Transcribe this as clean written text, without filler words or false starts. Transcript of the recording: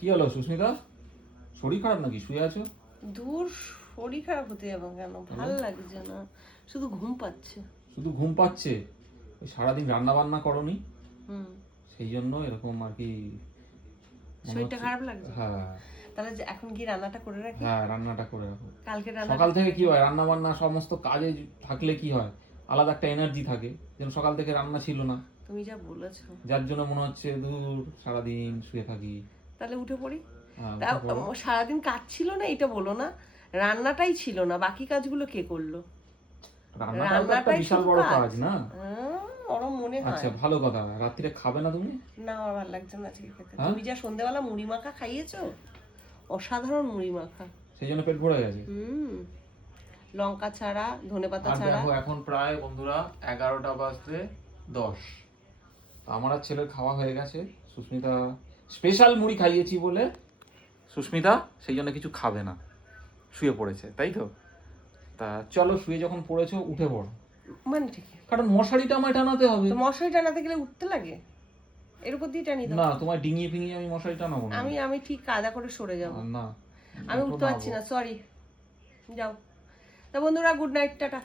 কি হলো সুস্মিতা, শরীর খারাপ নাকি? শুয়ে আছো? দূর, শরীর খারাপ হতে যাবে কেন? ভাল লাগছে না, শুধু ঘুম পাচ্ছে। শুধু ঘুম পাচ্ছে? ওই সারাদিন রান্না বান্না করনি, হুম। সেই জন্য এরকম আর কি মনে শরীরটা হচ্ছে। খারাপ লাগছে? হ্যাঁ তাহলে যে এখন কি রান্নাটা করে রাখি? হ্যাঁ, রান্নাটা করে রাখো। কালকে রান্না সকাল থেকে কি হয়, রান্না বান্না সমস্ত কাজে থাকলে কি হয়, আলাদা একটা এনার্জি থাকে, যেন সকাল থেকে রান্না ছিল না, তুমি যা বলেছো। যার জন্য মনে হচ্ছে দূর সারাদিন শুয়ে থাকি। তাহলে উঠে পড়ি। হ্যাঁ, তা উঠে পড়ো। সারাদিন কাজ ছিল না এটা বলো না, রান্নাটাই ছিল না, বাকি কাজগুলো কে করলো? রান্নাটাও তো একটা রান্নাটাই বিশাল শুধু বড় কাজ? কাজ না? ওরম মনে হয় আচ্ছা ভালো কথা, রাত্রিরে খাবে না তুমি? না, আমার ভালো লাগছে না আজকে খেতে। হ্যাঁ? তুমি যা সন্ধ্যেবেলা মুড়ি মাখা খাইয়েছো, অসাধারণ মুড়ি মাখা। সেই জন্য পেট ভরে গেছে? লঙ্কা ছাড়া, ধনেপাতা আর ছাড়া। দেখো এখন প্রায় বন্ধুরা 11টা বাজতে 10। আমার আর ছেলের খাওয়া হয়ে গেছে। সুস্মিতা স্পেশাল মুড়ি খাইয়েছি বলে সুস্মিতা সেই জন্য কিছু খাবে না, শুয়ে পড়েছে, তাই তো? তা চলো, শুয়ে যখন পড়েছো উঠে পড়ো, মানে ঠিক। কারণ মশারিটা আমায় টানাতে হবে। তো মশারি টানাতে গেলে উঠতে লাগে, এর উপর দিয়ে টানি দাও। না, তোমার ডিঙিয়ে ফিঙিয়ে আমি মশারি টানাবো না। আমি আমি ঠিক কায়দা করে সরে যাব। না, আমি ওঠো উঠতে না পারছি গো। না, সরি। যাও। তা বন্ধুরা, গুড নাইট, টাটা।